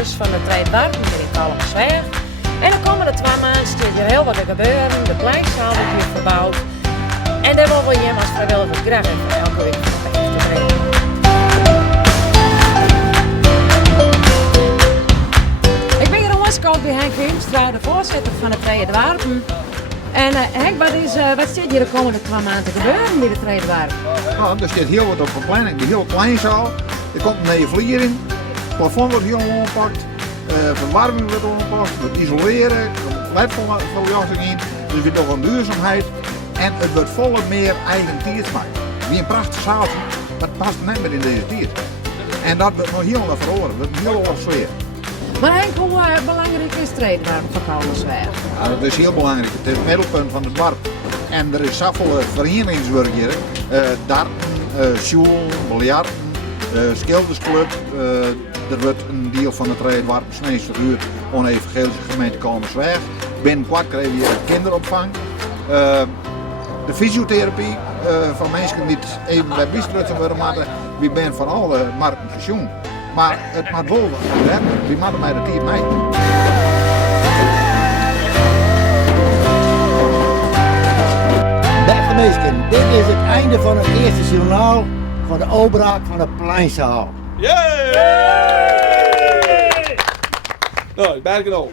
bewoners van de twee dorpen hier in Kalmsweg. En de komende 2 maanden staat hier heel wat te gebeuren. De pleinzaal wordt hier verbouwd. En daar willen we je als vrijwilliger graag even elke week van op te brengen. Ik ben hier aan onze kant bij Henk Wimstra, de voorzitter van de Twee Dwarpen. En Henk, wat staat hier de komende 2 maanden te gebeuren bij de Twee Dwarpen? Nou, er staat heel wat op de planning, de hele pleinzaal. Er komt een vliering, het plafond wordt helemaal ompakt, verwarming wordt ompakt, het isoleren, er komt ledverlichting in, dus weer nog een duurzaamheid. En het wordt volle meer eigen tiertsmaak. Wie een prachtig zaaltje, maar het past net meer in deze tiert. En dat wordt nog heel wat verloren, dat wordt heel erg sfeer. Maar Henk, hoe belangrijk is het Treedwarp van Kalmsweg? Ja, dat is heel belangrijk, het is het middelpunt van het dorp. En er is zoveel verenigingswerk hier, darten, school, biljarten, schildersclub. Er wordt een deel van het Treedwarp sneeuws verhuurd aan de evangelische gemeente Kalmsweg. Binnenkort krijgen we hier kinderopvang. De fysiotherapie van mensen die even bij bijstrutten worden, maar we zijn van alle markten pensioen. Maar het mag wel werken, we moeten bij de tijd mee. Beste mensen, dit is het einde van het eerste journaal van de obraak van de pleinzaal. Yay! Nou, ik ben er al.